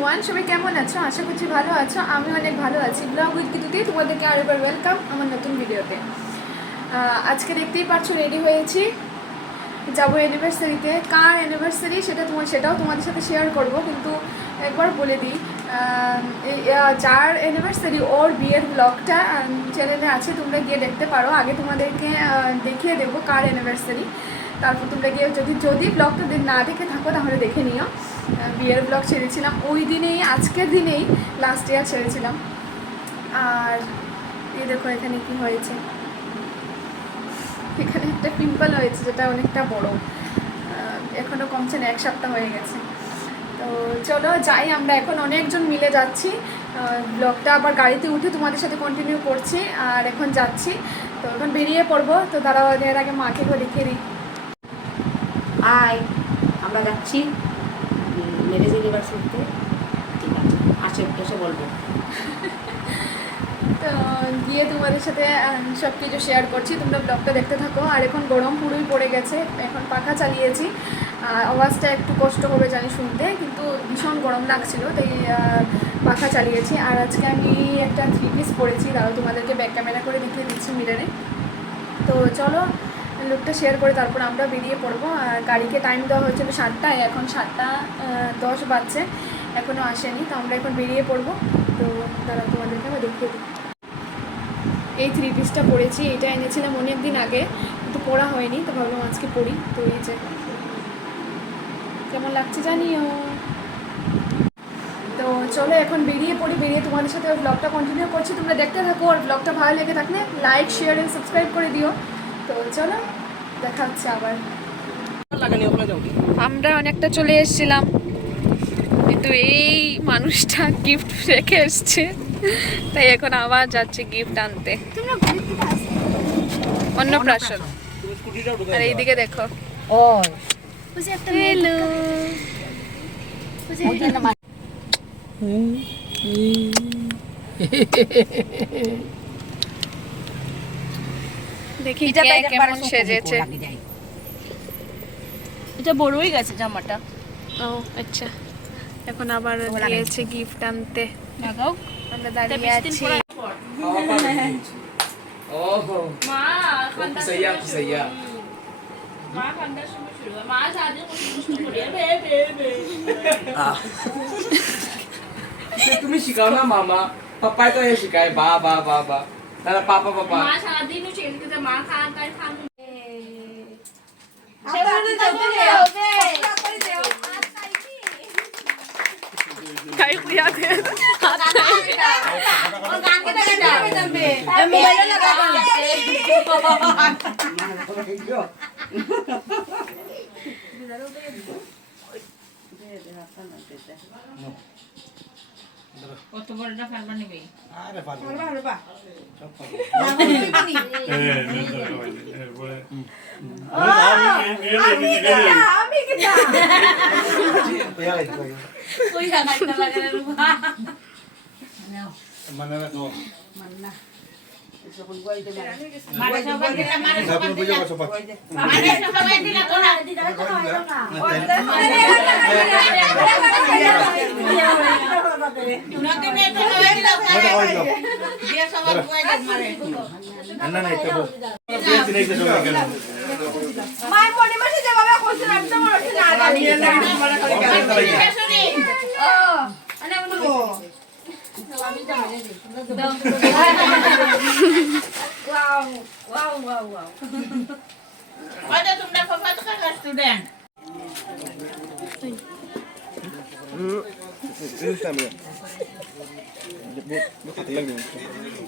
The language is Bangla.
এভরিওয়ান, সবাই কেমন আছো? আশা করছি ভালো আছো। আমি অনেক ভালো আছি। ব্লগ উইথ কিতুতে তোমাদেরকে আরেকবার ওয়েলকাম আমার নতুন ভিডিওতে। আজকে দেখতেই পাচ্ছো রেডি হয়েছি, যাবো অ্যানিভার্সারিতে। কার অ্যানিভার্সারি সেটাও তোমাদের সাথে শেয়ার করব, কিন্তু একবার বলে দিই, যার অ্যানিভার্সারি ওর বিয়ের ব্লগটা চ্যানেলে আছে, তোমরা গিয়ে দেখতে পারো। আগে তোমাদেরকে দেখিয়ে দেবো কার অ্যানিভার্সারি, তারপর তোমরা গিয়ে যদি ব্লগটা না দেখে থাকো তাহলে দেখে নিও। বিয়ের ব্লগ ছেড়েছিলাম ওই দিনেই, আজকের দিনেই লাস্ট ইয়ার ছেড়েছিলাম। আর এই দেখো এখানে কি হয়েছে, এখানে একটা পিম্পল হয়েছে যেটা অনেকটা বড়, এখনও কমছে না, 1 সপ্তাহ হয়ে গেছে। তো চলো যাই, আমরা এখন অনেকজন মিলে যাচ্ছি। ব্লগটা আবার গাড়িতে উঠে তোমাদের সাথে কন্টিনিউ করছি, আর এখন যাচ্ছি। তো এখন বেরিয়ে পড়বো। তো দাঁড়াও, এর আগে মাকে করে দেখিয়ে দিই। আমরা যাচ্ছি ম্যারেজ ইউনিভার্সিটিতে। ঠিক আছে, এসে বলবো। তো গিয়ে তোমাদের সাথে সব কিছু শেয়ার করছি, তোমরা ব্লগটা দেখতে থাকো। আর এখন গরম পুরোই পড়ে গেছে, এখন পাখা চালিয়েছি, আওয়াজটা একটু কষ্ট হবে জানি শুনতে, কিন্তু ভীষণ গরম লাগছিল, তাই পাখা চালিয়েছি। আর আজকে আমি একটা 3 পিস পরেছি, তারও তোমাদেরকে ব্যাক ক্যামেরা করে দেখিয়ে দিচ্ছি মিররে। তো চলো লুকটা শেয়ার করে তারপর আমরা বেরিয়ে পড়বো। আর গাড়িকে টাইম দেওয়া হয়েছিল 7টায়, এখন 7:10 বাজছে, এখনও আসেনি। তো আমরা এখন বেরিয়ে পড়বো। তো তারা তোমাদেরকে আমি দেখিয়ে দিই। এই 3 পিসটা পরেছি, এটা এনেছিলাম অনেক দিন আগে, কিন্তু পরা হয়নি, তো ভাবলাম আজকে পরি। তো এই যে কেমন লাগছে জানিও। তো চলো এখন বেরিয়ে পড়ি, বেরিয়ে তোমাদের সাথে ওর ব্লগটা কন্টিনিউ করছি, তোমরা দেখতে থাকো। আর ব্লগটা ভালো লেগে থাকলে লাইক, শেয়ার এন্ড সাবস্ক্রাইব করে দিও। তো চলো দেখা হচ্ছে আবার। আমরা অনেকটা চলে এসেছিলাম, কিন্তু এই মানুষটা গিফট রেখে এসছে, তাই এখন আবার যাচ্ছে গিফট আনতে। অন্নপ্রাশন। আর এইদিকে দেখো, হ্যালো, দেখি কে কেমন সেজেছে। এটা বড়ই গেছে জামাটা। ও আচ্ছা, এখন আবার গিয়েছে গিফট আনতে। লাগাও, আমরা দাঁড়িয়ে আছি। ओहो মা सैया सैया মা কান্দার সময় শুরু হয়, মা সাজে মুষ্টি করে বে বে বে। तुम्ही शिकाव ना मामा पप्पा तो हे शिकाय बा बा बा बा त्याला पापा पापा মা সারাদিন চেঞ্জ করতে, মা খান তাই খান। काय किया थे কত বড়টা ফারবা নেবে? আরে পারবা কই লাগাইতে লাগে রে রুবা। মানে না তো মানা সবাই দিলা, মানা আপনি বুঝে গেছো পাক মানা সবাই দিলা তো না দিদা তো নতে মে তো সবাই দিলা, দিয়া সবাই বুয়াই দে মারে। না না এটা বেশি নেই তো সবাই কেন মাই মনে মাসে যে বাবা কইছে আমি তো মনে হচ্ছে না জানি শুনি ও আরে বলো ওয়াও ওয়াও ওয়াও ওয়াও ওটা তোমরা পাপা তো কার স্টুডেন্ট। Ini